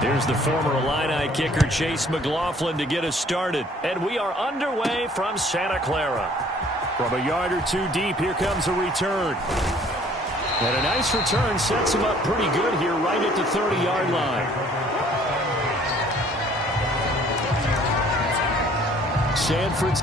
Here's the former Illini kicker, Chase McLaughlin, to get us started. And we are underway from Santa Clara. From a yard or two deep, here comes a return. And a nice return sets him up pretty good here right at the 30-yard line. Sanford's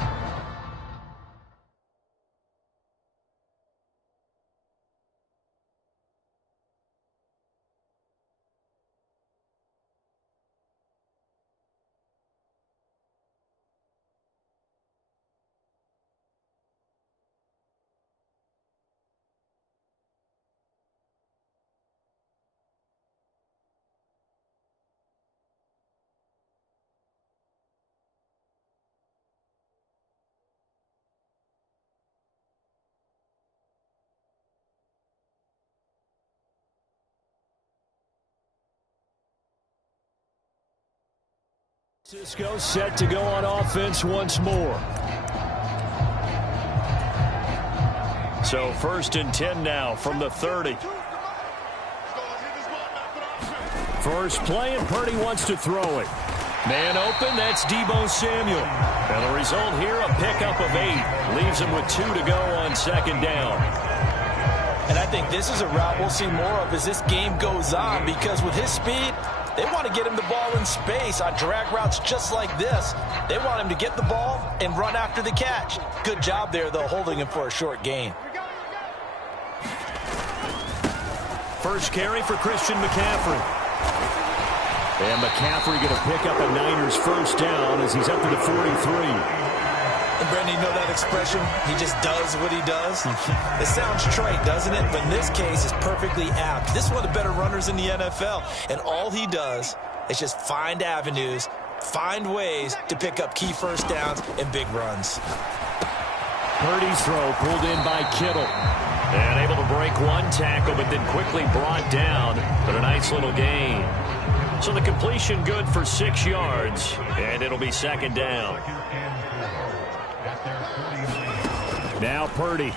Cisco set to go on offense once more. So 1st and 10 now from the 30. First play, and Purdy wants to throw it. Man open, that's Deebo Samuel. And the result here, a pickup of 8. Leaves him with 2 to go on 2nd down. And I think this is a route we'll see more of as this game goes on, because with his speed, they want to get him the ball in space on drag routes just like this. They want him to get the ball and run after the catch. Good job there, though, holding him for a short gain. First carry for Christian McCaffrey. And McCaffrey going to pick up a Niners first down as he's up to the 43. And Brendan, you know that expression? He just does what he does. It sounds trite, doesn't it? But in this case, it's perfectly apt. This is one of the better runners in the NFL. And all he does is just find avenues, find ways to pick up key first downs and big runs. Purdy's throw pulled in by Kittle. And able to break one tackle, but then quickly brought down. But a nice little gain. So the completion good for 6 yards. And it'll be 2nd down. Now Purdy.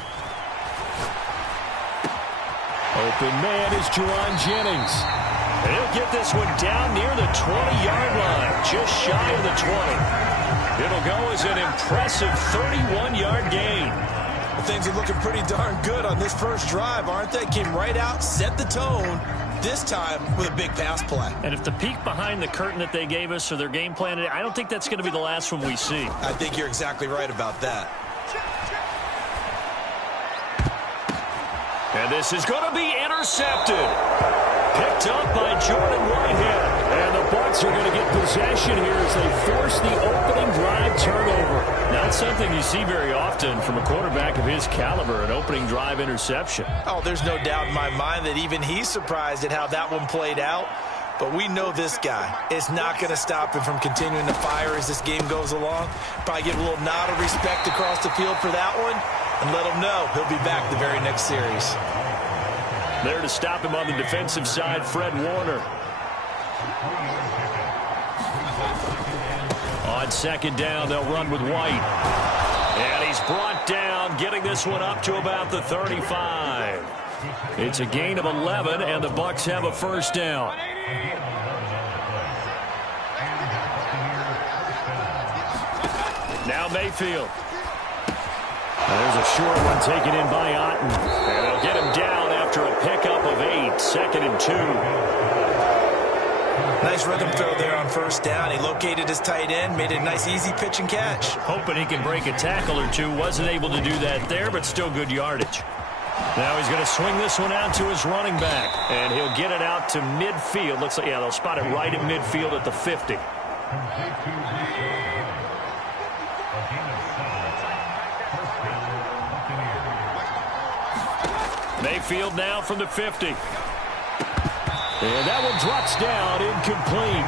Open man is Juwan Jennings. And he'll get this one down near the 20-yard line, just shy of the 20. It'll go as an impressive 31-yard gain. Well, things are looking pretty darn good on this first drive, aren't they? Came right out, set the tone, this time with a big pass play. And if the peek behind the curtain that they gave us or their game plan, I don't think that's going to be the last one we see. I think you're exactly right about that. And this is going to be intercepted. Picked up by Jordan Whitehead. And the Bucs are going to get possession here as they force the opening drive turnover. Not something you see very often from a quarterback of his caliber, an opening drive interception. Oh, there's no doubt in my mind that even he's surprised at how that one played out. But we know this guy is not going to stop him from continuing to fire as this game goes along. Probably give a little nod of respect across the field for that one. And let him know he'll be back the very next series. There to stop him on the defensive side, Fred Warner. On 2nd down, they'll run with White. And he's brought down, getting this one up to about the 35. It's a gain of 11, and the Bucs have a first down. Now Mayfield. There's a short one taken in by Otten. And they'll get him down after a pickup of 8. 2nd and 2. Nice rhythm throw there on first down. He located his tight end, made a nice easy pitch and catch. Hoping he can break a tackle or two. Wasn't able to do that there, but still good yardage. Now he's going to swing this one out to his running back. And he'll get it out to midfield. Looks like, yeah, they'll spot it right at midfield at the 50. Mayfield now from the 50. And that one drops down, incomplete.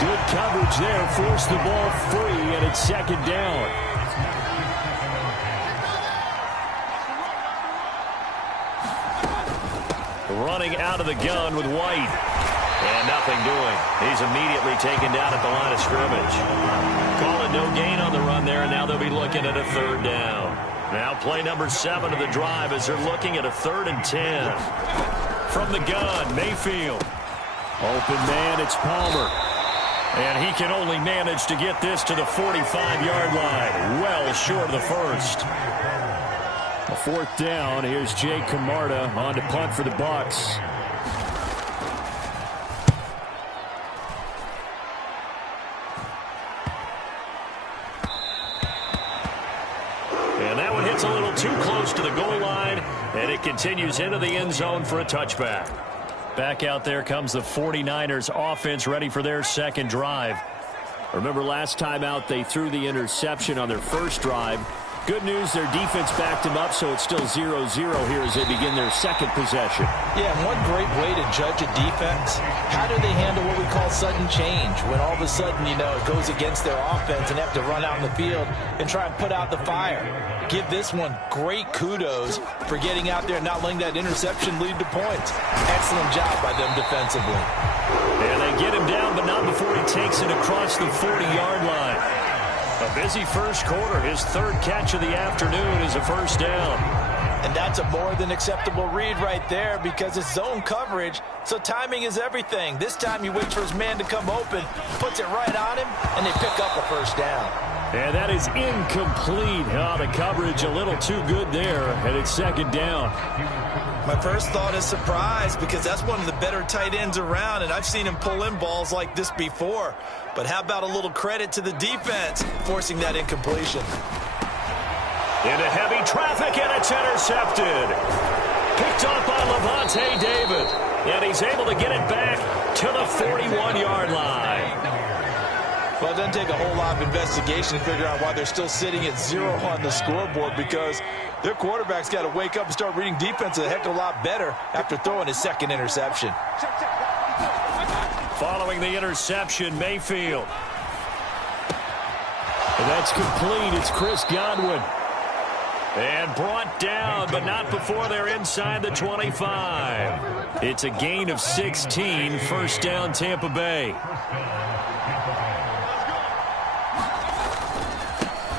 Good coverage there, forced the ball free, and it's 2nd down. Running out of the gun with White. And nothing doing. He's immediately taken down at the line of scrimmage. Call it no gain on the run there, and now they'll be looking at a 3rd down. Now play number 7 of the drive as they're looking at a 3rd and 10. From the gun, Mayfield. Open man, it's Palmer. And he can only manage to get this to the 45-yard line. Well short of the first. A fourth down. Here's Jay Camarda on to punt for the Bucs. And that one hits a little too close to the goal line. And it continues into the end zone for a touchback. Back out there comes the 49ers offense ready for their second drive. Remember last time out they threw the interception on their first drive. Good news, their defense backed them up, so it's still 0-0 here as they begin their second possession. Yeah, and one great way to judge a defense, how do they handle what we call sudden change? When all of a sudden, you know, it goes against their offense and they have to run out in the field and try and put out the fire. Give this one great kudos for getting out there and not letting that interception lead to points. Excellent job by them defensively. And they get him down, but not before he takes it across the 40-yard line. A busy first quarter. His third catch of the afternoon is a first down. And that's a more than acceptable read right there because it's zone coverage, so timing is everything. This time he waits for his man to come open, puts it right on him, and they pick up a first down. And that is incomplete. Oh, the coverage a little too good there, and it's second down. My first thought is surprise because that's one of the better tight ends around, and I've seen him pull in balls like this before. But how about a little credit to the defense forcing that incompletion? Into heavy traffic, and it's intercepted. Picked up by Levante David, and he's able to get it back to the 41-yard line. Well, it doesn't take a whole lot of investigation to figure out why they're still sitting at 0 on the scoreboard because their quarterback's got to wake up and start reading defense a heck of a lot better after throwing his second interception. Following the interception, Mayfield. And that's complete. It's Chris Godwin. And brought down, but not before they're inside the 25. It's a gain of 16. First down, Tampa Bay.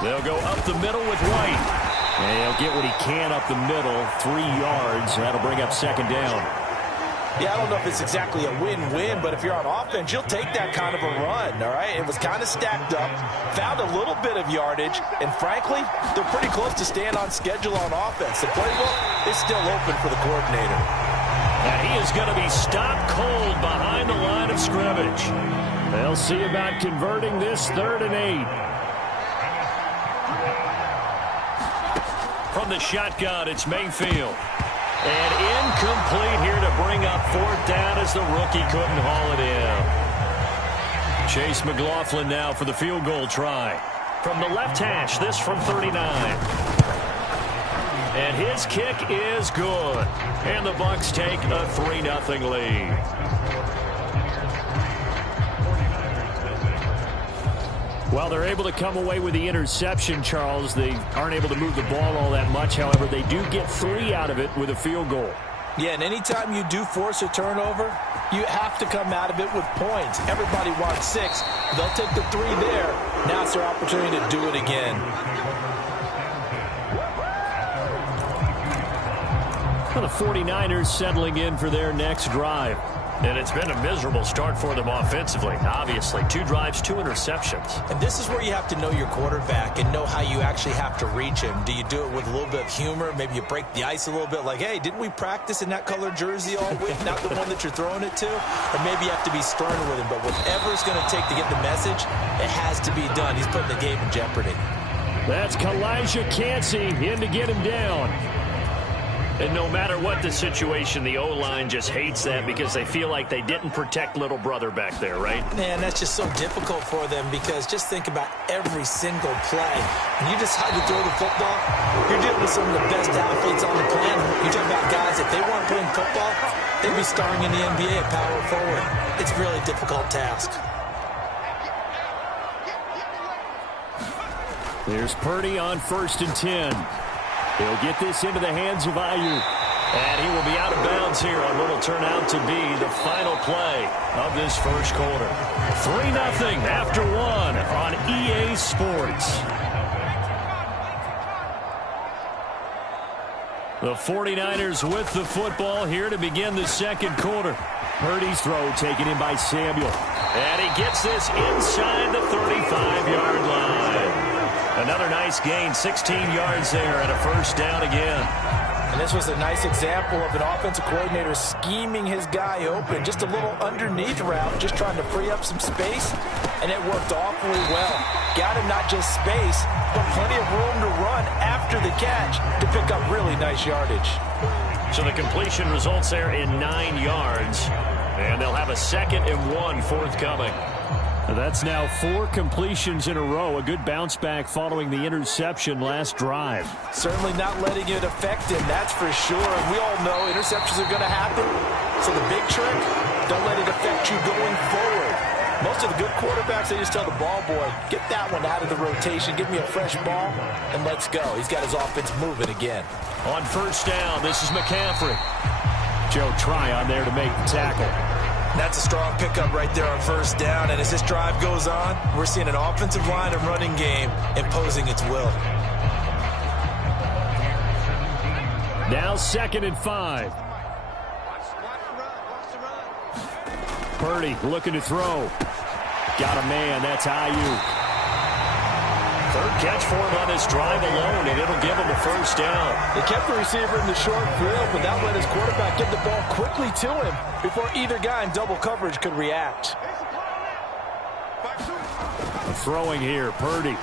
They'll go up the middle with White. And he'll get what he can up the middle, 3 yards. That'll bring up second down. Yeah, I don't know if it's exactly a win-win, but if you're on offense, you'll take that kind of a run, all right? It was kind of stacked up, found a little bit of yardage, and frankly, they're pretty close to staying on schedule on offense. The playbook is still open for the coordinator. And he is going to be stopped cold behind the line of scrimmage. They'll see about converting this 3rd and 8. From the shotgun, it's Mayfield. And incomplete here to bring up 4th down as the rookie couldn't haul it in. Chase McLaughlin now for the field goal try. From the left hash, this from 39. And his kick is good. And the Bucs take a 3-0 lead. While they're able to come away with the interception, Charles, they aren't able to move the ball all that much. However, they do get 3 out of it with a field goal. Yeah, and anytime you do force a turnover, you have to come out of it with points. Everybody wants 6. They'll take the 3 there. Now it's their opportunity to do it again. Well, the 49ers settling in for their next drive. And it's been a miserable start for them offensively, obviously. 2 drives, 2 interceptions. And this is where you have to know your quarterback and know how you actually have to reach him. Do you do it with a little bit of humor? Maybe you break the ice a little bit like, hey, didn't we practice in that color jersey all week? Not the one that you're throwing it to? Or maybe you have to be stern with him. But whatever it's going to take to get the message, it has to be done. He's putting the game in jeopardy. That's Kalijah Cansey in to get him down. And no matter what the situation, the O-line just hates that because they feel like they didn't protect little brother back there, right? Man, that's just so difficult for them because just think about every single play. When you decide to throw the football, you're dealing with some of the best athletes on the planet. You're talking about guys, if they weren't playing football, they'd be starring in the NBA at power forward. It's a really difficult task. There's Purdy on 1st and 10. He'll get this into the hands of Ayuk. And he will be out of bounds here on what will turn out to be the final play of this first quarter. 3-0 after 1 on EA Sports. The 49ers with the football here to begin the second quarter. Purdy's throw taken in by Samuel. And he gets this inside the 35-yard line. Another nice gain, 16 yards there and a first down again. And this was a nice example of an offensive coordinator scheming his guy open. Just a little underneath route, just trying to free up some space, and it worked awfully well. Got him not just space, but plenty of room to run after the catch to pick up really nice yardage. So the completion results there in 9 yards, and they'll have a 2nd and 1 forthcoming. That's now 4 completions in a row. A good bounce back following the interception last drive. Certainly not letting it affect him, that's for sure. And we all know interceptions are going to happen. So the big trick, don't let it affect you going forward. Most of the good quarterbacks, they just tell the ball boy, get that one out of the rotation, give me a fresh ball, and let's go. He's got his offense moving again. On first down, this is McCaffrey. Joe Tryon there to make the tackle. That's a strong pickup right there on first down. And as this drive goes on, we're seeing an offensive line and running game imposing its will. Now 2nd and 5. Purdy looking to throw. Got a man. That's Ayuk. 3rd catch for him on this drive alone, and it'll give him a first down. They kept the receiver in the short field, but that let his quarterback get the ball quickly to him before either guy in double coverage could react. Throwing here, Purdy.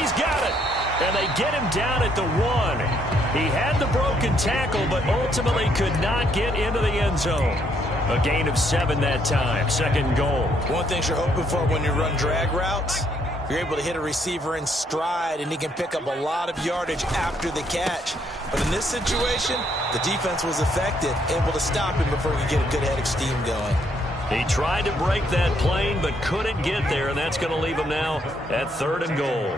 He's got it, and they get him down at the 1. He had the broken tackle, but ultimately could not get into the end zone. A gain of 7 that time, 2nd goal. One thing you're hoping for when you run drag routes, you're able to hit a receiver in stride, and he can pick up a lot of yardage after the catch. But in this situation, the defense was effective, able to stop him before he could get a good head of steam going. He tried to break that plane, but couldn't get there, and that's going to leave him now at 3rd and goal.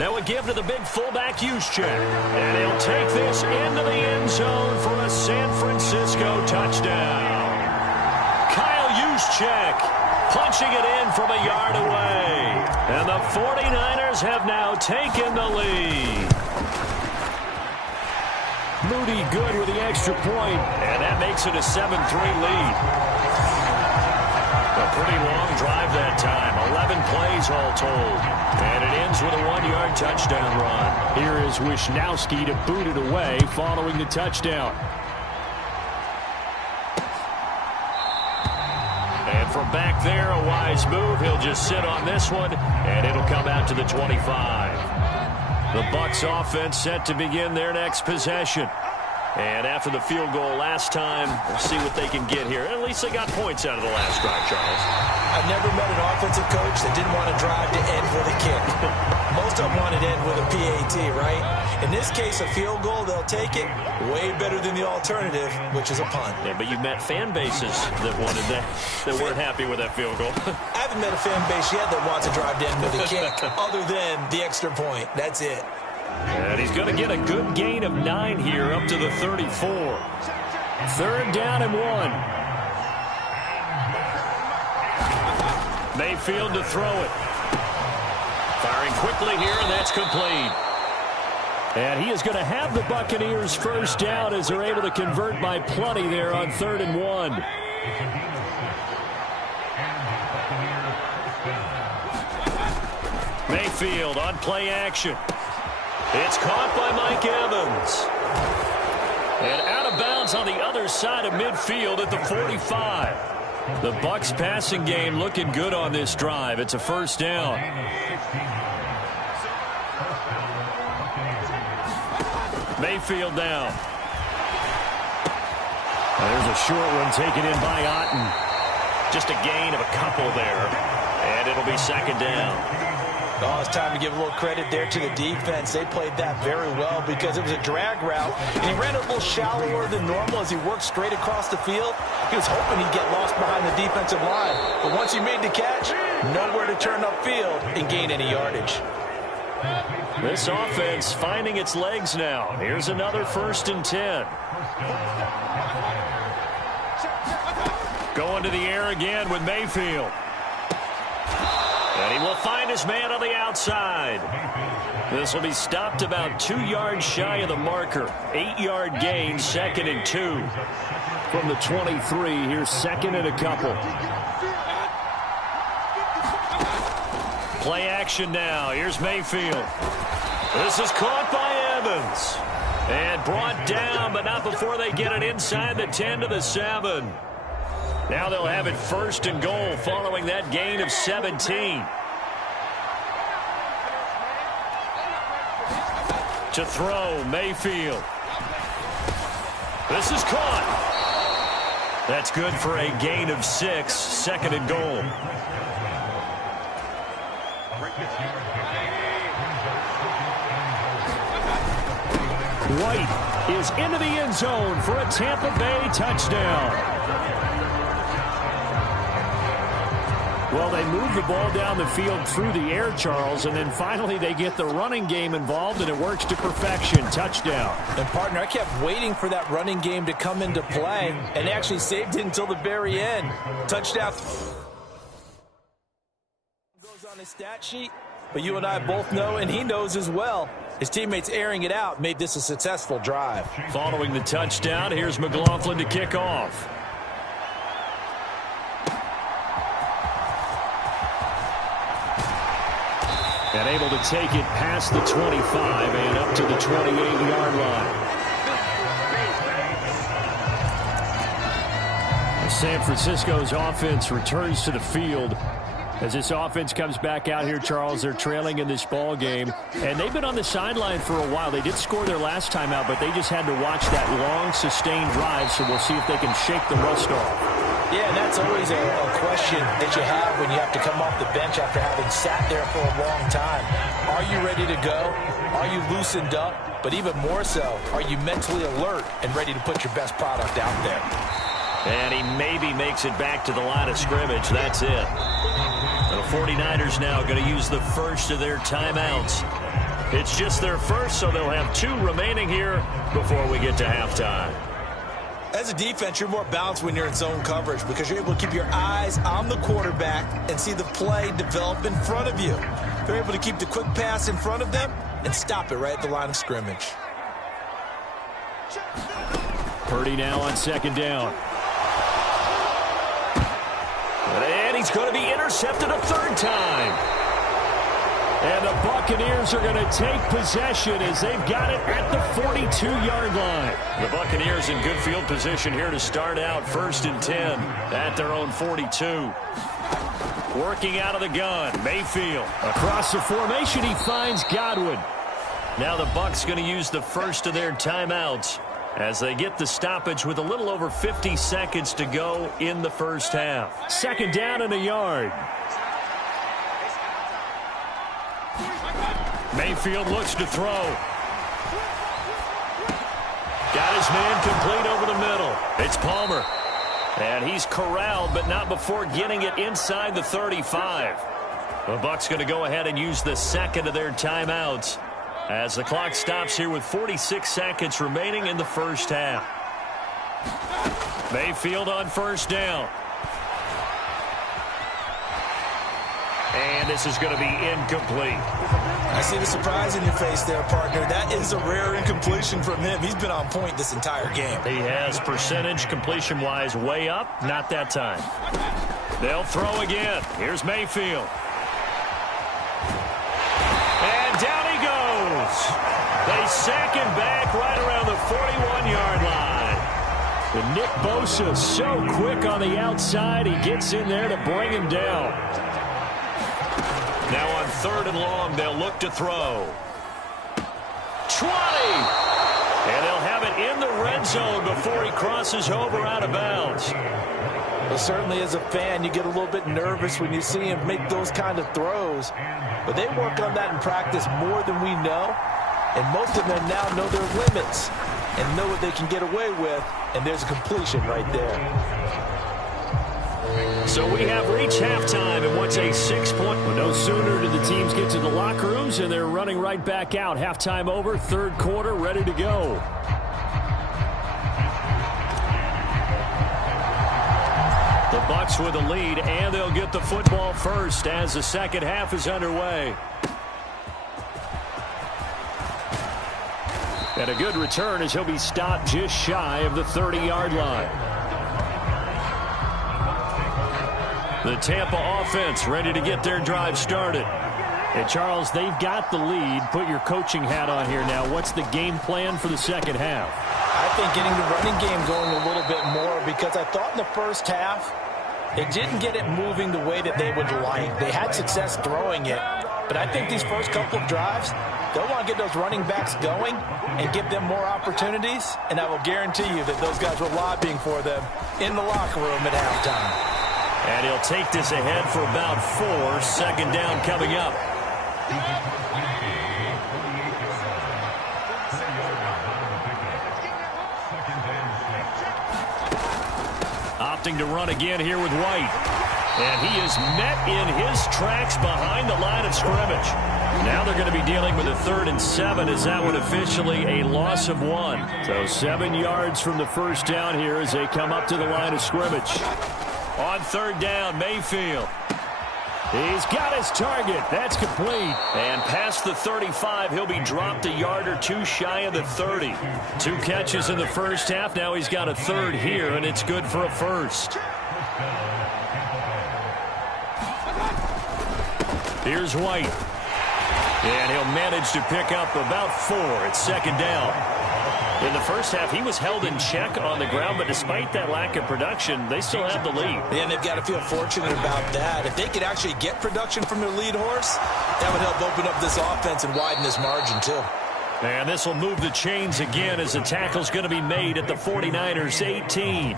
Now a give to the big fullback Juszczyk, and he'll take this into the end zone for a San Francisco touchdown. Kyle Juszczyk punching it in from a yard away. And the 49ers have now taken the lead. Moody good with the extra point, and that makes it a 7-3 lead. A pretty long drive that time, 11 plays all told. And it ends with a 1-yard touchdown run. Here is Wisnowski to boot it away following the touchdown. And from back there, a wise move. He'll just sit on this one, and it'll come out to the 25. The Bucs offense set to begin their next possession. And after the field goal last time, we'll see what they can get here. At least they got points out of the last drive, Charles. I've never met an offensive coach that didn't want to drive to end with a kick. Most of them want to end with a PAT, right? In this case, a field goal, they'll take it. Way better than the alternative, which is a punt. Yeah, but you've met fan bases that wanted that weren't happy with that field goal. I haven't met a fan base yet that wants to drive to end with a kick, other than the extra point. That's it. And he's going to get a good gain of 9 here up to the 34. 3rd down and 1. Mayfield to throw it. Firing quickly here, and that's complete. And he is going to have the Buccaneers first down as they're able to convert by plenty there on 3rd and 1. Mayfield on play action. It's caught by Mike Evans. And out of bounds on the other side of midfield at the 45. The Bucs passing game looking good on this drive. It's a first down. Mayfield down. There's a short one taken in by Otten. Just a gain of a couple there. And it'll be 2nd down. Oh, it's time to give a little credit there to the defense. They played that very well because it was a drag route, and he ran a little shallower than normal as he worked straight across the field. He was hoping he'd get lost behind the defensive line, but once he made the catch, nowhere to turn upfield and gain any yardage. This offense finding its legs now. Here's another 1st and 10. Going to the air again with Mayfield. And he will find his man on the outside. This will be stopped about 2 yards shy of the marker. 8-yard gain, 2nd and 2. From the 23, here's 2nd and a couple. Play action now. Here's Mayfield. This is caught by Evans. And brought down, but not before they get it inside the 10 to the 7. Now they'll have it 1st and goal following that gain of 17. To throw, Mayfield. This is caught. That's good for a gain of 6, 2nd and goal. White is into the end zone for a Tampa Bay touchdown. Well, they move the ball down the field through the air, Charles, and then finally they get the running game involved, and it works to perfection. Touchdown. And, partner, I kept waiting for that running game to come into play, and actually saved it until the very end. Touchdown. Goes on his stat sheet, but you and I both know, and he knows as well, his teammates airing it out made this a successful drive. Following the touchdown, here's McLaughlin to kick off. And able to take it past the 25 and up to the 28-yard line. San Francisco's offense returns to the field. As this offense comes back out here, Charles, they're trailing in this ball game. And they've been on the sideline for a while. They did score their last time out, but they just had to watch that long, sustained drive, so we'll see if they can shake the rust off. Yeah, and that's always a question that you have when you have to come off the bench after having sat there for a long time. Are you ready to go? Are you loosened up? But even more so, are you mentally alert and ready to put your best product out there? And he maybe makes it back to the line of scrimmage. That's it. The 49ers now going to use the first of their timeouts. It's just their first, so they'll have 2 remaining here before we get to halftime. As a defense, you're more balanced when you're in zone coverage because you're able to keep your eyes on the quarterback and see the play develop in front of you. They're able to keep the quick pass in front of them and stop it right at the line of scrimmage. Purdy now on 2nd down. And he's going to be intercepted a 3rd time. And the Buccaneers are going to take possession as they've got it at the 42-yard line. The Buccaneers in good field position here to start out 1st and 10 at their own 42. Working out of the gun, Mayfield. Across the formation, he finds Godwin. Now the Bucs going to use the first of their timeouts as they get the stoppage with a little over 50 seconds to go in the first half. 2nd down and a yard. Mayfield looks to throw. Got his man complete over the middle. It's Palmer. And he's corralled, but not before getting it inside the 35. The Bucs going to go ahead and use the 2nd of their timeouts as the clock stops here with 46 seconds remaining in the first half. Mayfield on 1st down. And this is going to be incomplete. I see the surprise in your face there, partner. That is a rare incompletion from him. He's been on point this entire game. He has percentage completion-wise way up. Not that time. They'll throw again. Here's Mayfield. And down he goes. They sack him back right around the 41-yard line. And Nick Bosa so quick on the outside. He gets in there to bring him down. Now on 3rd and long, they'll look to throw. 20! And they'll have it in the red zone before he crosses over out of bounds. Well, certainly as a fan, you get a little bit nervous when you see him make those kind of throws. But they work on that in practice more than we know. And most of them now know their limits and know what they can get away with. And there's a completion right there. So we have reached halftime, and what's a 6-point? Well, no sooner do the teams get to the locker rooms, and they're running right back out. Halftime over, 3rd quarter, ready to go. The Bucs with a lead, and they'll get the football first as the second half is underway. And a good return as he'll be stopped just shy of the 30-yard line. The Tampa offense ready to get their drive started. And Charles, they've got the lead. Put your coaching hat on here now. What's the game plan for the second half? I think getting the running game going a little bit more, because I thought in the first half they didn't get it moving the way that they would like. They had success throwing it, but I think these first couple of drives, they'll want to get those running backs going and give them more opportunities, and I will guarantee you that those guys were lobbying for them in the locker room at halftime. And he'll take this ahead for about 4. Second down coming up. Opting to run again here with White. And he is met in his tracks behind the line of scrimmage. Now they're going to be dealing with a 3rd and 7 as that one officially a loss of 1. So 7 yards from the first down here as they come up to the line of scrimmage. On 3rd down, Mayfield. He's got his target. That's complete. And past the 35, he'll be dropped a yard or 2 shy of the 30. 2 catches in the first half. Now he's got a 3rd here, and it's good for a 1st. Here's White. And he'll manage to pick up about 4 at 2nd down. In the first half, he was held in check on the ground, but despite that lack of production, they still have the lead. And they've got to feel fortunate about that. If they could actually get production from their lead horse, that would help open up this offense and widen this margin, too. And this will move the chains again as the tackle's going to be made at the 49ers 18.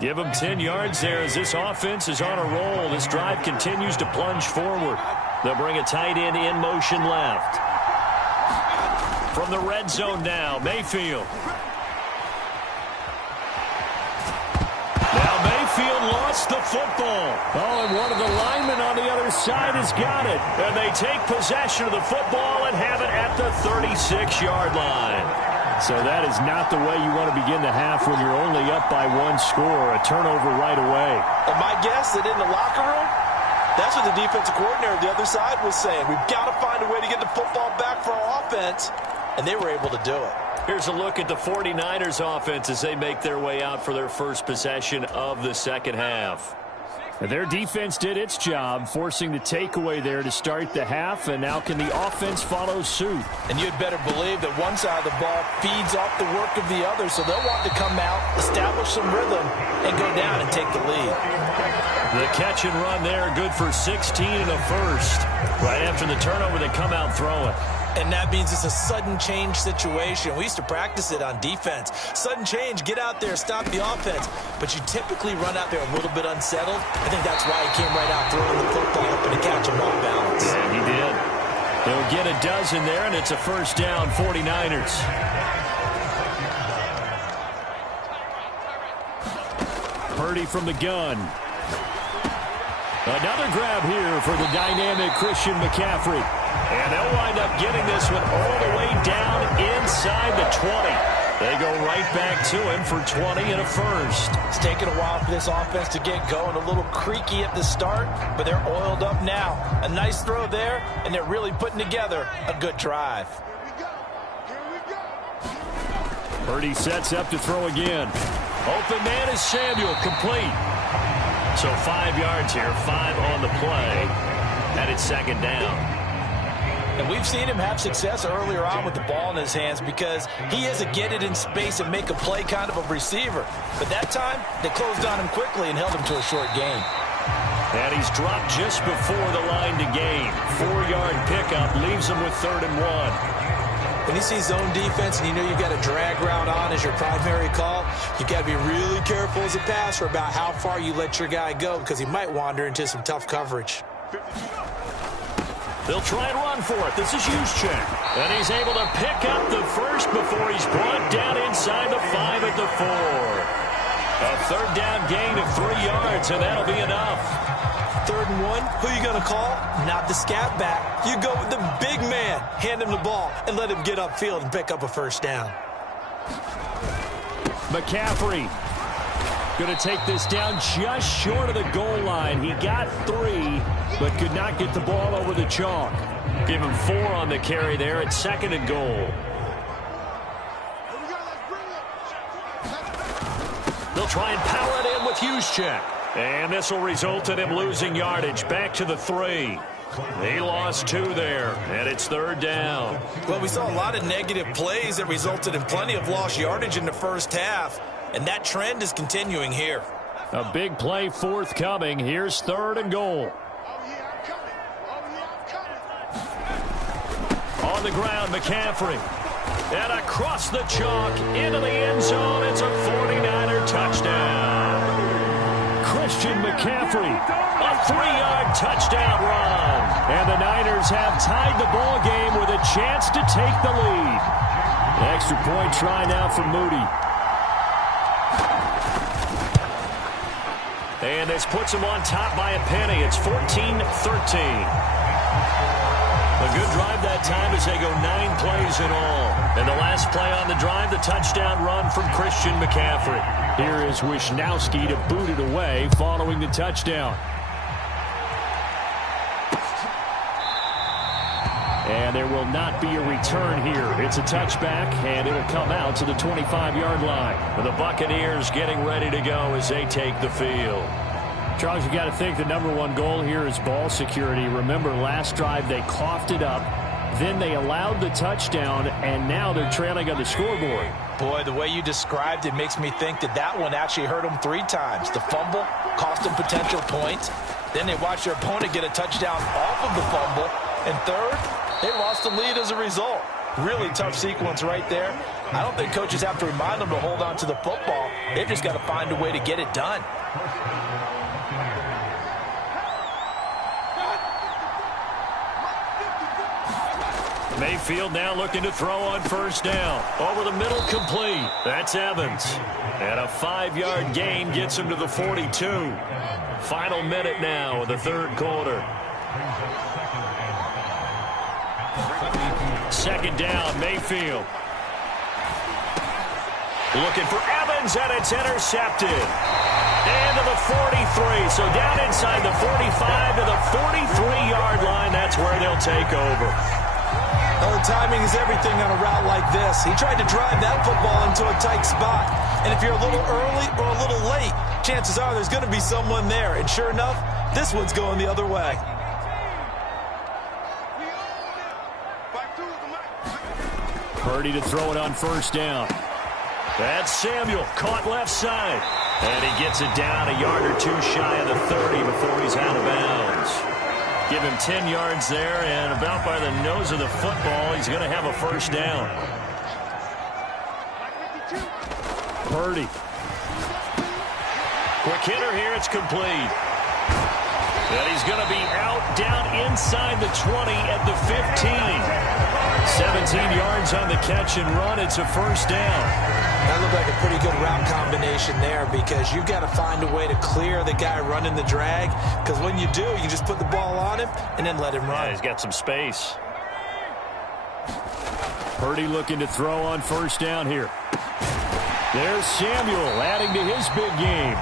Give them 10 yards there as this offense is on a roll. This drive continues to plunge forward. They'll bring a tight end in motion left. From the red zone now, Mayfield. Now Mayfield lost the football. Oh, and one of the linemen on the other side has got it. And they take possession of the football and have it at the 36-yard line. So that is not the way you want to begin the half when you're only up by 1 score. A turnover right away. And my guess that in the locker room, that's what the defensive coordinator on the other side was saying. We've got to find a way to get the football back for our offense. And they were able to do it. Here's a look at the 49ers offense as they make their way out for their first possession of the second half. Their defense did its job, forcing the takeaway there to start the half, and now can the offense follow suit? And you'd better believe that one side of the ball feeds off the work of the other, so they'll want to come out, establish some rhythm, and go down and take the lead. The catch and run there, good for 16 and a 1st. Right after the turnover, they come out throwing. And that means it's a sudden change situation. We used to practice it on defense. Sudden change, get out there, stop the offense. But you typically run out there a little bit unsettled. I think that's why he came right out throwing the football, hoping to catch him off balance. Yeah, he did. They'll get a dozen there, and it's a 1st down, 49ers. Purdy from the gun. Another grab here for the dynamic Christian McCaffrey. And they'll wind up getting this one all the way down inside the 20. They go right back to him for 20 and a 1st. It's taken a while for this offense to get going. A little creaky at the start, but they're oiled up now. A nice throw there, and they're really putting together a good drive. Purdy sets up to throw again. Open man is Samuel, complete. So 5 yards here, 5 on the play. And it's 2nd down. And we've seen him have success earlier on with the ball in his hands because he is a get it in space and make a play kind of a receiver. But that time, they closed on him quickly and held him to a short gain. And he's dropped just before the line to gain. 4-yard pickup leaves him with 3rd and 1. When you see zone defense and you know you've got a drag route on as your primary call, you've got to be really careful as a passer about how far you let your guy go because he might wander into some tough coverage. They'll try and run for it. This is Juszczyk. And he's able to pick up the 1st before he's brought down inside the 5 at the 4. A 3rd down gain of 3 yards, and that'll be enough. 3rd and 1, who are you going to call? Not the scat back. You go with the big man. Hand him the ball and let him get upfield and pick up a 1st down. McCaffrey going to take this down just short of the goal line. He got 3, but could not get the ball over the chalk. Give him 4 on the carry there at 2nd and goal. try and power it in with Juszczyk. And this will result in him losing yardage back to the 3. He lost 2 there, and it's 3rd down. Well, we saw a lot of negative plays that resulted in plenty of lost yardage in the first half, and that trend is continuing here. A big play forthcoming. Here's 3rd and goal. On the ground, McCaffrey. And across the chalk, into the end zone. It's a 49er touchdown. Christian McCaffrey, a 3-yard touchdown run. And the Niners have tied the ball game with a chance to take the lead. Extra point try now for Moody. And this puts him on top by a penny. It's 14-13. A good drive that time as they go 9 plays in all. And the last play on the drive, the touchdown run from Christian McCaffrey. Here is Wisnowski to boot it away following the touchdown. And there will not be a return here. It's a touchback, and it'll come out to the 25-yard line. The Buccaneers getting ready to go as they take the field. Charles, you got to think the #1 goal here is ball security. Remember, last drive they coughed it up, then they allowed the touchdown, and now they're trailing on the scoreboard. Boy, the way you described it makes me think that that one actually hurt them 3 times. The fumble cost them potential points. Then they watched their opponent get a touchdown off of the fumble. And third, they lost the lead as a result. Really tough sequence right there. I don't think coaches have to remind them to hold on to the football. They've just got to find a way to get it done. Mayfield now looking to throw on 1st down. Over the middle, complete. That's Evans. And a 5-yard gain gets him to the 42. Final minute now of the 3rd quarter. 2nd down, Mayfield. Looking for Evans, and it's intercepted. And to the 43. So down inside the 45 to the 43-yard line. That's where they'll take over. Well, timing is everything on a route like this. He tried to drive that football into a tight spot. And if you're a little early or a little late, chances are there's going to be someone there. And sure enough, this one's going the other way. Purdy to throw it on 1st down. That's Samuel, caught left side. And he gets it down a yard or 2 shy of the 30 before he's out of bounds. Give him 10 yards there, and about by the nose of the football, he's going to have a 1st down. Purdy. Quick hitter here, it's complete. And he's going to be out down inside the 20 at the 15. 17 yards on the catch and run. It's a 1st down. That looked like a pretty good route combination there because you've got to find a way to clear the guy running the drag, because when you do, you just put the ball on him and then let him run. Yeah, he's got some space. Purdy looking to throw on 1st down here. There's Samuel adding to his big game.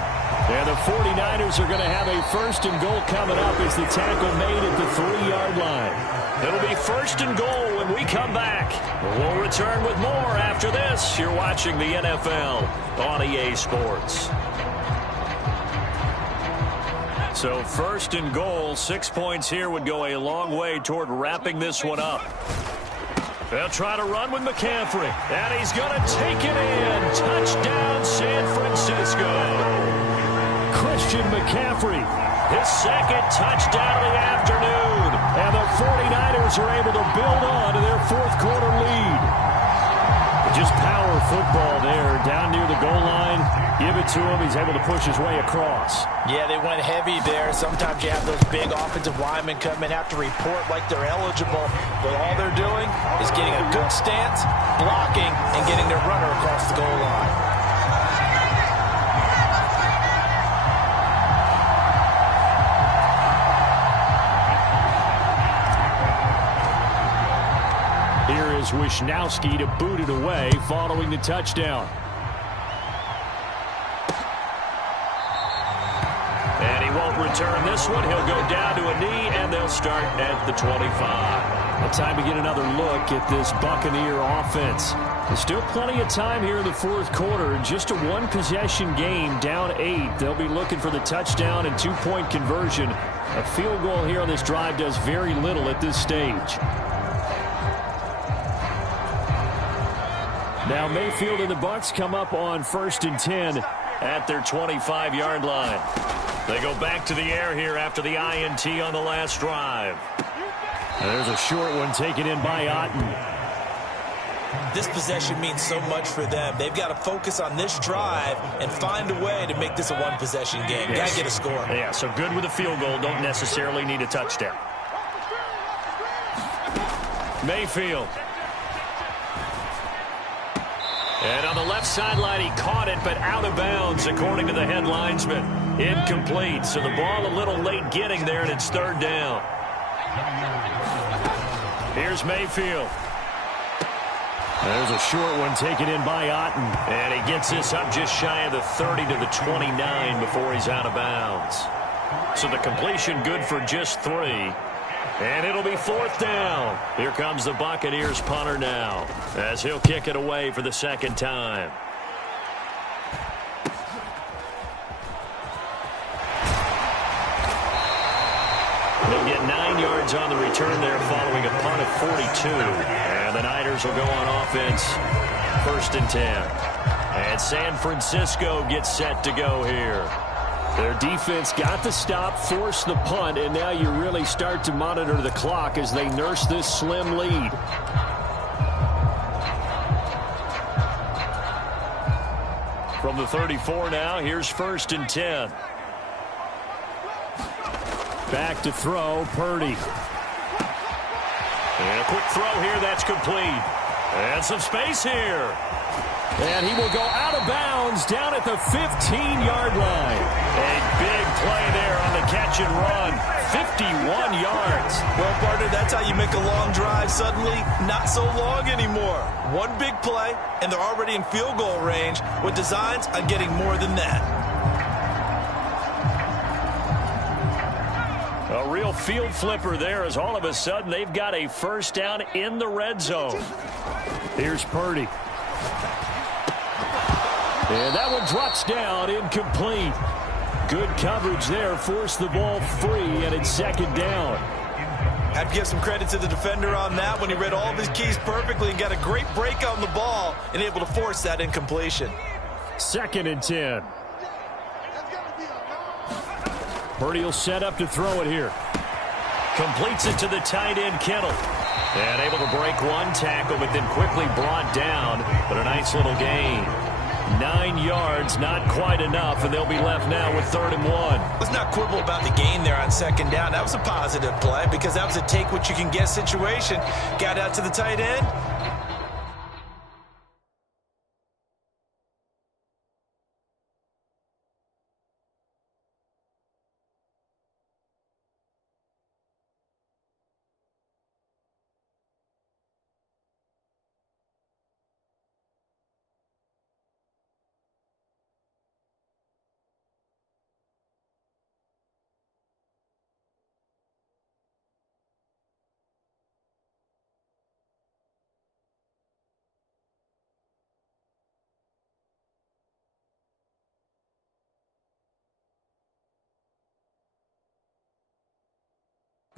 And the 49ers are going to have a 1st and goal coming up as the tackle made at the 3-yard line. It'll be 1st and goal when we come back. We'll return with more after this. You're watching the NFL on EA Sports. So 1st and goal, 6 points here would go a long way toward wrapping this one up. They'll try to run with McCaffrey. And he's going to take it in. Touchdown, San Francisco. Christian McCaffrey, his 2nd touchdown of the afternoon. And the 49ers are able to build on to their 4th quarter lead. Just power football there, down near the goal line. Give it to him. He's able to push his way across. Yeah, they went heavy there. Sometimes you have those big offensive linemen come in, have to report like they're eligible. But all they're doing is getting a good stance, blocking, and getting their runner across the goal line. Here is Wisnowski to boot it away following the touchdown. And he won't return this one. He'll go down to a knee, and they'll start at the 25. And time to get another look at this Buccaneer offense. There's still plenty of time here in the fourth quarter. Just a one-possession game, down 8. They'll be looking for the touchdown and two-point conversion. A field goal here on this drive does very little at this stage. Now Mayfield and the Bucs come up on 1st and 10 at their 25-yard line. They go back to the air here after the INT on the last drive. There's a short one taken in by Otten. This possession means so much for them. They've got to focus on this drive and find a way to make this a one-possession game. Yes. Got to get a score. Yeah, so good with a field goal. Don't necessarily need a touchdown. Mayfield. And on the left sideline, he caught it, but out of bounds, according to the head linesman. Incomplete, so the ball a little late getting there, and it's 3rd down. Here's Mayfield. There's a short one taken in by Otten. And he gets this up just shy of the 30 to the 29 before he's out of bounds. So the completion good for just 3. And it'll be 4th down. Here comes the Buccaneers punter now, as he'll kick it away for the 2nd time. They'll get 9 yards on the return there following a punt of 42. And the Niners will go on offense, 1st and 10. And San Francisco gets set to go here. Their defense got the stop, forced the punt, and now you really start to monitor the clock as they nurse this slim lead. From the 34 now, here's 1st and 10. Back to throw, Purdy. And a quick throw here, that's complete. And some space here. And he will go out of bounds down at the 15-yard line. A big play there on the catch and run. 51 yards. Well, partner, that's how you make a long drive suddenly not so long anymore. One big play, and they're already in field goal range with designs on getting more than that. A real field flipper there as all of a sudden they've got a 1st down in the red zone. Here's Purdy. And that one drops down, incomplete. Good coverage there, forced the ball free, and it's 2nd down. Have to give some credit to the defender on that when he read all of his keys perfectly and got a great break on the ball and able to force that incompletion. 2nd and 10. Purdy will set up to throw it here. Completes it to the tight end, Kittle. And able to break one tackle, but then quickly brought down. But a nice little gain. 9 yards, not quite enough, and they'll be left now with 3rd and 1. Let's not quibble about the gain there on 2nd down. That was a positive play because that was a take-what-you-can-get situation. Got out to the tight end.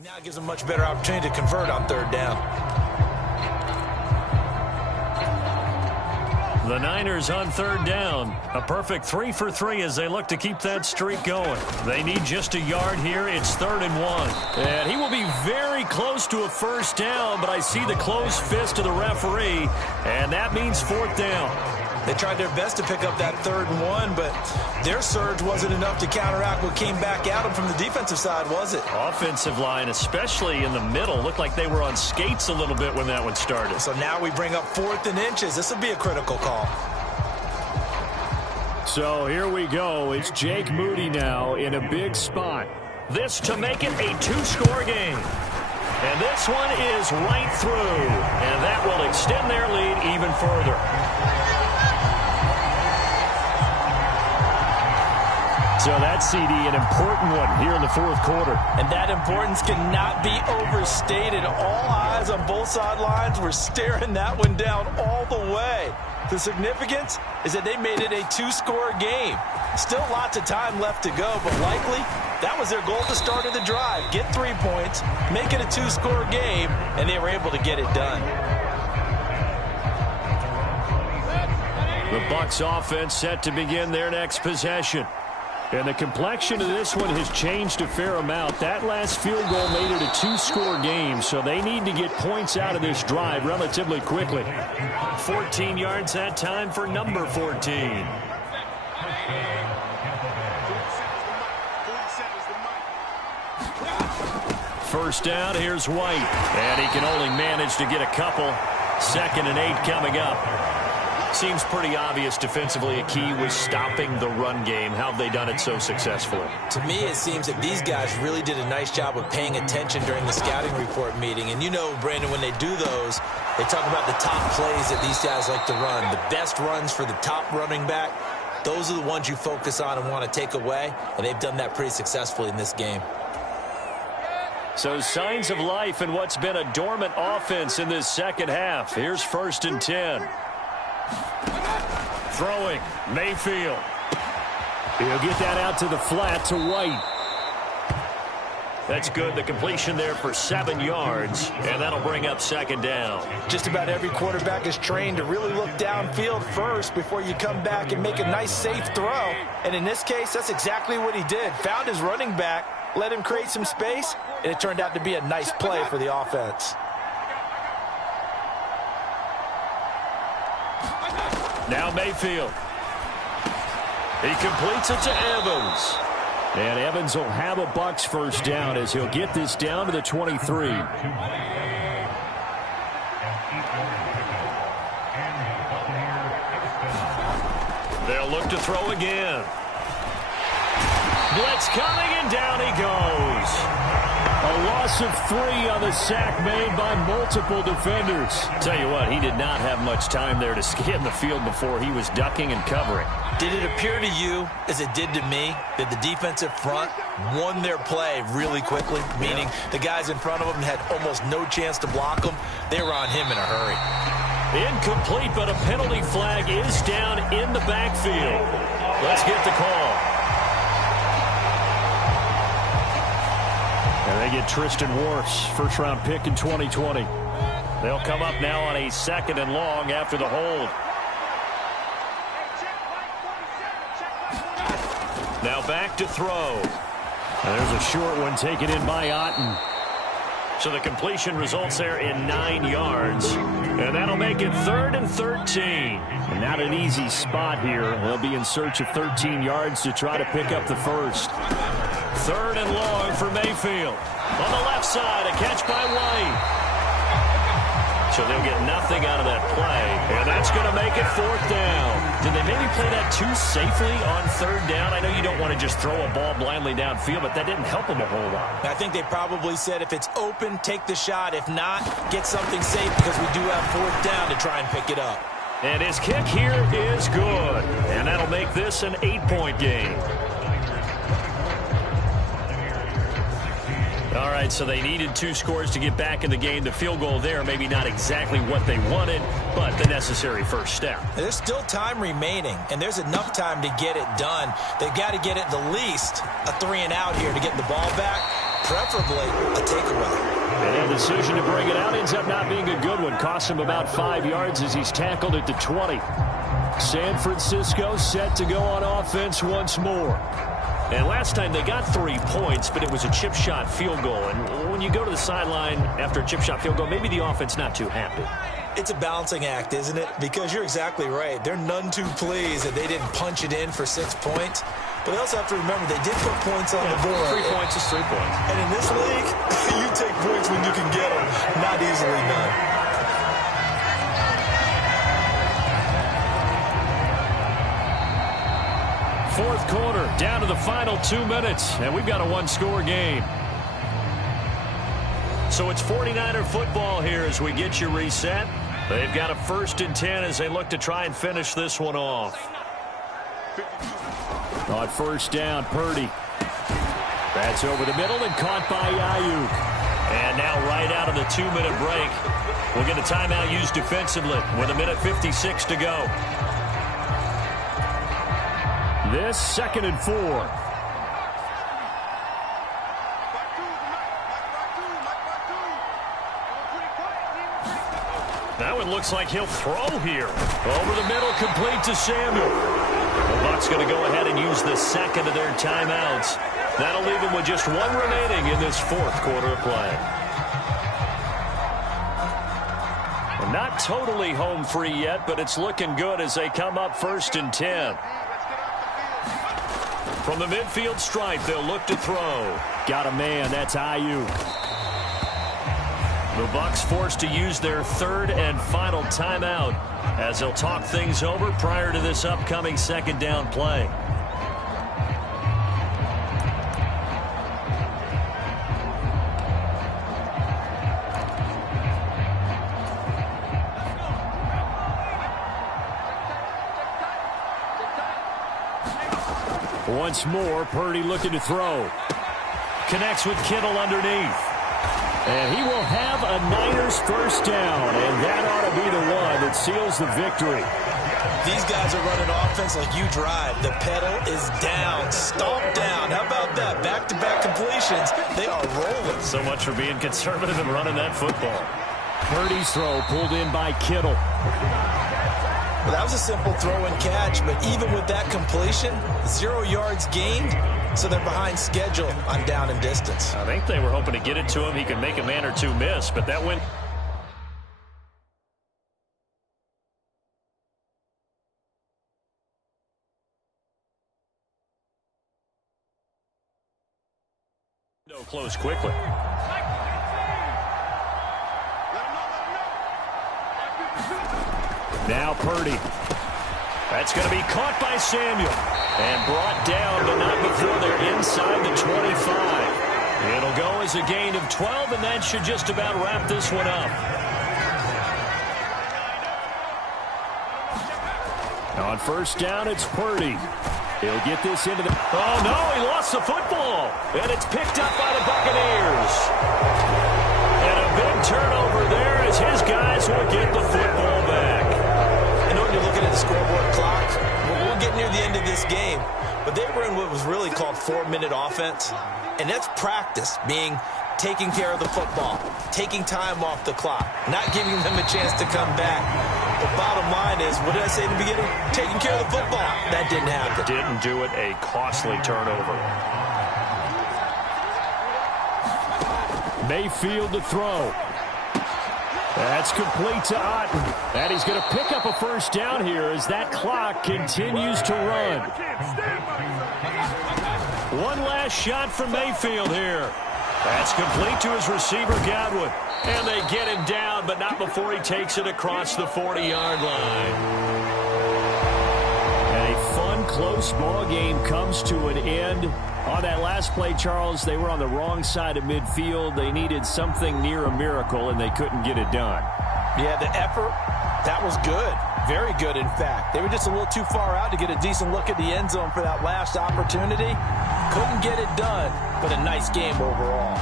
Now it gives them a much better opportunity to convert on 3rd down. The Niners on 3rd down. A perfect 3 for 3 as they look to keep that streak going. They need just a yard here. It's 3rd and 1. And he will be very close to a 1st down, but I see the closed fist of the referee, and that means 4th down. They tried their best to pick up that 3rd and 1, but their surge wasn't enough to counteract what came back at them from the defensive side, was it? Offensive line, especially in the middle, looked like they were on skates a little bit when that one started. So now we bring up 4th and inches. This will be a critical call. So here we go. It's Jake Moody now in a big spot. This to make it a 2-score game. And this one is right through. And that will extend their lead even further. So that CD, an important one here in the fourth quarter. And that importance cannot be overstated. All eyes on both sidelines were staring that one down all the way. The significance is that they made it a two-score game. Still lots of time left to go, but likely that was their goal at the start of the drive. Get 3 points, make it a two-score game, and they were able to get it done. The Bucs offense set to begin their next possession. And the complexion of this one has changed a fair amount. That last field goal made it a two-score game, so they need to get points out of this drive relatively quickly. 14 yards that time for number 14. First down, here's White. And he can only manage to get a couple. 2nd and 8 coming up. Seems pretty obvious defensively a key was stopping the run game. How have they done it so successfully? To me, it seems that these guys really did a nice job of paying attention during the scouting report meeting. And you know, Brandon, when they do those, they talk about the top plays that these guys like to run. The best runs for the top running back, those are the ones you focus on and want to take away. And they've done that pretty successfully in this game. So signs of life in what's been a dormant offense in this second half. Here's 1st and 10. Throwing, Mayfield. He'll get that out to the flat to White. That's good. The completion there for 7 yards, and that'll bring up 2nd down. Just about every quarterback is trained to really look downfield first before you come back and make a nice, safe throw. And in this case, that's exactly what he did. Found his running back, let him create some space, and it turned out to be a nice play for the offense. Now Mayfield. He completes it to Evans. And Evans will have a Bucs first down as he'll get this down to the 23. They'll look to throw again. Blitz coming, and down he goes. A loss of 3 on the sack made by multiple defenders. Tell you what, he did not have much time there to scan the field before he was ducking and covering. Did it appear to you, as it did to me, that the defensive front won their play really quickly? Meaning the guys in front of them had almost no chance to block them. They were on him in a hurry. Incomplete, but a penalty flag is down in the backfield. Let's get the call. And they get Tristan Wirfs, first-round pick in 2020. They'll come up now on a 2nd and long after the hold. Now back to throw. And there's a short one taken in by Otten. So the completion results there in 9 yards. And that'll make it 3rd and 13. And not an easy spot here. They'll be in search of 13 yards to try to pick up the first. 3rd and long for Mayfield. On the left side, a catch by White. So they'll get nothing out of that play. And that's going to make it 4th down. Did they maybe play that too safely on 3rd down? I know you don't want to just throw a ball blindly downfield, but that didn't help them a whole lot. I think they probably said if it's open, take the shot. If not, get something safe because we do have 4th down to try and pick it up. And his kick here is good. And that'll make this an 8-point game. All right, so they needed 2 scores to get back in the game. The field goal there, maybe not exactly what they wanted, but the necessary first step. There's still time remaining, and there's enough time to get it done. They've got to get at the least a 3-and-out here to get the ball back, preferably a takeaway. And the decision to bring it out ends up not being a good one. Costs him about 5 yards as he's tackled at the 20. San Francisco set to go on offense once more. And last time they got 3 points, but it was a chip shot field goal. And when you go to the sideline after a chip shot field goal, maybe the offense not too happy. It's a balancing act, isn't it? Because you're exactly right. They're none too pleased that they didn't punch it in for 6 points. But they also have to remember they did put points on the board. 3 points is 3 points. And in this league, you take points when you can get them. Not easily done. Fourth quarter, down to the final 2 minutes, and we've got a 1-score game. So it's 49er football here as we get you reset. They've got a 1st and 10 as they look to try and finish this one off. On first down, Purdy. That's over the middle and caught by Ayuk. And now right out of the 2-minute break, we'll get a timeout used defensively with 1:56 to go. This 2nd and 4. That one looks like he'll throw here. Over the middle, complete to Samuel. The Bucs going to go ahead and use the second of their timeouts. That'll leave them with just one remaining in this 4th quarter of play. Well, not totally home free yet, but it's looking good as they come up 1st and 10. From the midfield stripe, they'll look to throw. Got a man, that's Ayuk. The Bucs forced to use their 3rd and final timeout as they'll talk things over prior to this upcoming 2nd down play. Once more, Purdy looking to throw. Connects with Kittle underneath. And he will have a Niners first down, and that ought to be the one that seals the victory. These guys are running offense like you drive. The pedal is down, stomp down. How about that? Back-to-back completions. They are rolling. So much for being conservative and running that football. Purdy's throw pulled in by Kittle. Well, that was a simple throw and catch, but even with that completion, 0 yards gained. So they're behind schedule on down and distance. I think they were hoping to get it to him. He could make a man or two miss, but that went. No, close quickly. Now Purdy. That's going to be caught by Samuel. And brought down, but not before they're inside the 25. It'll go as a gain of 12, and that should just about wrap this one up. On first down, it's Purdy. He'll get this into the... Oh, no, he lost the football. And it's picked up by the Buccaneers. And a big turnover there as his guys will get the football back. I know when you're looking at the scoreboard clock, we'll get near the end of this game, but they were in what was really called 4-minute offense, and that's practice, being taking care of the football, taking time off the clock, not giving them a chance to come back. The bottom line is, what did I say in the beginning? Taking care of the football. That didn't happen. Didn't do it, a costly turnover. Mayfield to throw. That's complete to Otten. And he's going to pick up a first down here as that clock continues to run. One last shot from Mayfield here. That's complete to his receiver, Godwin. And they get him down, but not before he takes it across the 40-yard line. And a fun, close ball game comes to an end. On that last play, Charles, they were on the wrong side of midfield. They needed something near a miracle, and they couldn't get it done. Yeah, the effort, that was good. Very good, in fact. They were just a little too far out to get a decent look at the end zone for that last opportunity. Couldn't get it done, but a nice game overall.